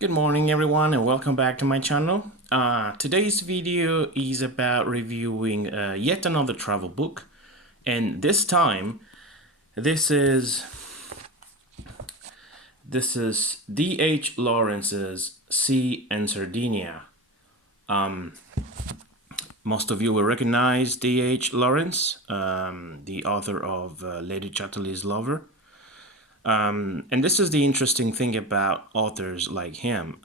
Good morning everyone and welcome back to my channel. Today's video is about reviewing yet another travel book, and this time this is D.H. Lawrence's Sea and Sardinia. Most of you will recognize D.H. Lawrence, the author of Lady Chatterley's Lover. And this is the interesting thing about authors like him.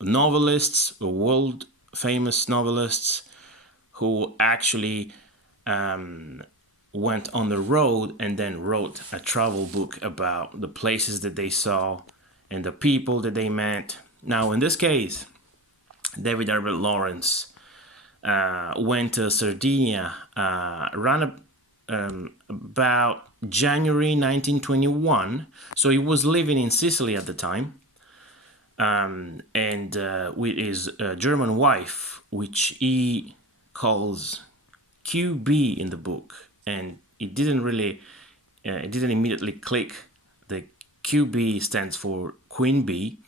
Novelists, world famous novelists who actually went on the road and then wrote a travel book about the places that they saw and the people that they met. Now, in this case, David Herbert Lawrence went to Sardinia around about January 1921. So he was living in Sicily at the time, and with his German wife, which he calls QB in the book, and it didn't immediately click. The QB stands for Queen Bee.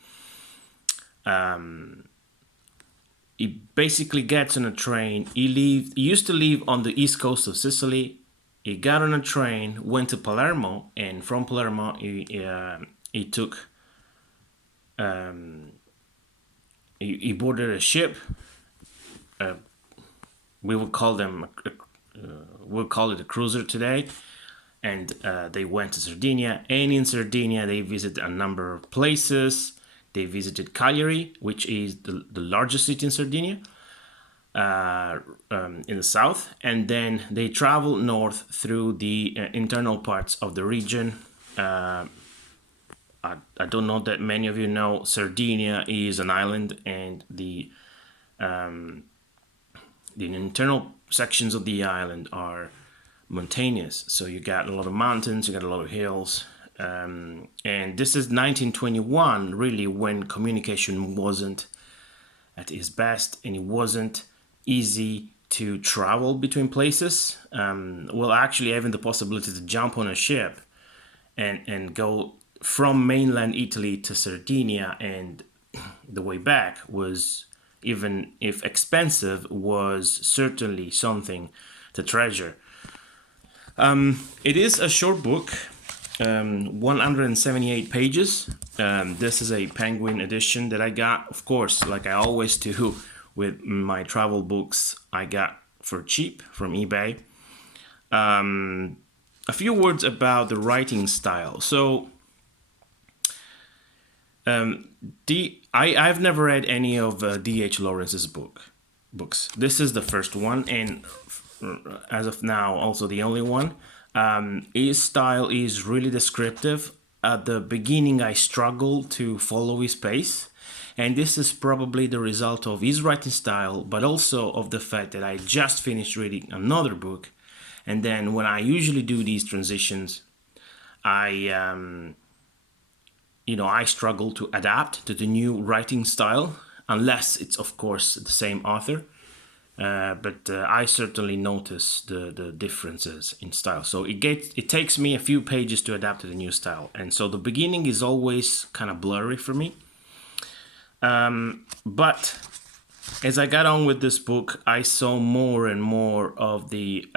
He basically gets on a train. He used to live on the east coast of Sicily. He got on a train, went to Palermo, and from Palermo he took he boarded a ship. We would call them we'll call it a cruiser today, and they went to Sardinia. And in Sardinia, they visited a number of places. They visited Cagliari, which is the largest city in Sardinia, in the south, and then they traveled north through the internal parts of the region. I don't know that many of you know Sardinia is an island, and the internal sections of the island are mountainous. So you got a lot of mountains, you got a lot of hills. And this is 1921, really, when communication wasn't at its best, and it wasn't easy to travel between places. Well, actually having the possibility to jump on a ship and go from mainland Italy to Sardinia, and the way back was, even if expensive, was certainly something to treasure. It is a short book, 178 pages. This is a Penguin edition that I got, of course, like I always do with my travel books, I got for cheap from eBay. A few words about the writing style. So I've never read any of D.H. Lawrence's books. This is the first one, and as of now, also the only one. His style is really descriptive. At the beginning, I struggled to follow his pace, and this is probably the result of his writing style, but also of the fact that I just finished reading another book, and then when I usually do these transitions, I struggle to adapt to the new writing style, unless it's, of course, the same author. But I certainly notice the differences in style. So it takes me a few pages to adapt to the new style, and so the beginning is always kind of blurry for me. But as I got on with this book, I saw more and more of the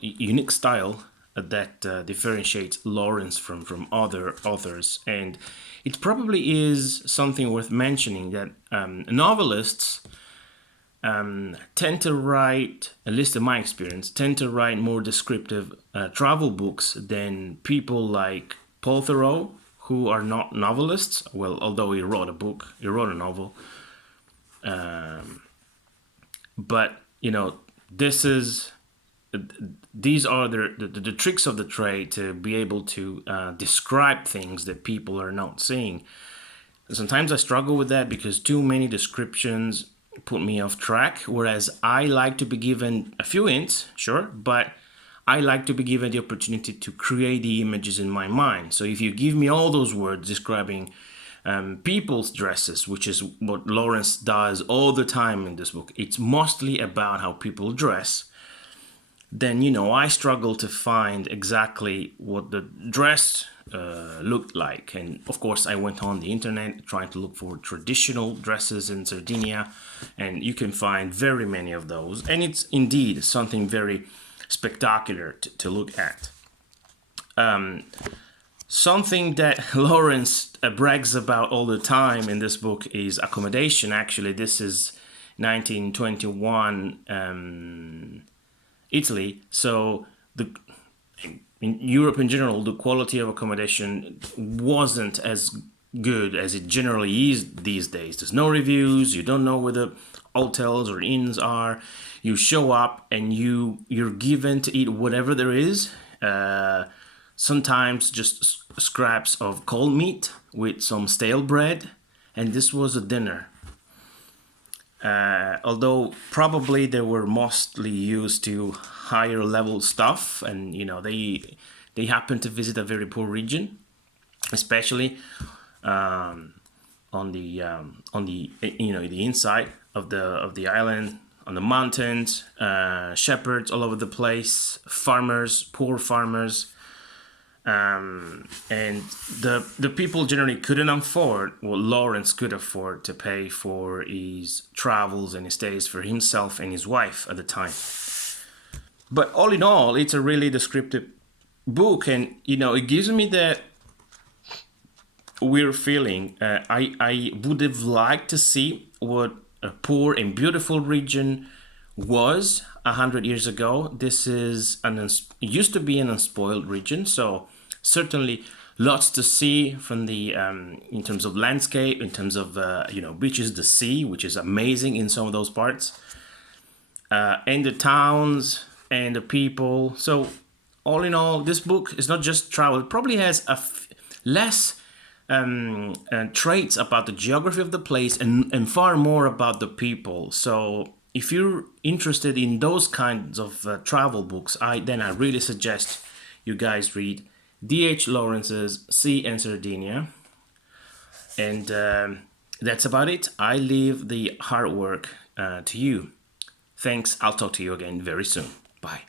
unique style that differentiates Lawrence from other authors, and it probably is something worth mentioning that novelists tend to write, at least in my experience, tend to write more descriptive travel books than people like Paul Theroux, who are not novelists. Well, although he wrote a novel. But, these are the tricks of the trade to be able to describe things that people are not seeing. Sometimes I struggle with that because too many descriptions put me off track, whereas I like to be given a few hints, sure, but I like to be given the opportunity to create the images in my mind. So if you give me all those words describing people's dresses, which is what Lawrence does all the time in this book, it's mostly about how people dress. then I struggled to find exactly what the dress looked like. And of course, I went on the internet trying to look for traditional dresses in Sardinia, and you can find very many of those. And it's indeed something very spectacular to look at. Something that Lawrence brags about all the time in this book is accommodation. Actually, this is 1921 Italy. So in Europe in general, the quality of accommodation wasn't as good as it generally is these days. There's no reviews. You don't know where the hotels or inns are. You show up and you're given to eat whatever there is. Sometimes just scraps of cold meat with some stale bread, and this was a dinner. Although probably they were mostly used to higher level stuff, and they happened to visit a very poor region, especially on the the inside of the island, on the mountains. Shepherds all over the place, farmers, poor farmers. And the people generally couldn't afford what Lawrence could afford to pay for his travels and his stays for himself and his wife at the time. But all in all, it's a really descriptive book, and it gives me that weird feeling. I would have liked to see what a poor and beautiful region was 100 years ago. This is used to be an unspoiled region, so certainly lots to see from the in terms of landscape, in terms of beaches, the sea, which is amazing in some of those parts, and the towns and the people. So all in all, this book is not just travel. It probably has less traits about the geography of the place and far more about the people. So if you're interested in those kinds of travel books, I really suggest you guys read D.H. Lawrence's Sea and Sardinia. And that's about it. I leave the hard work to you. Thanks. I'll talk to you again very soon. Bye.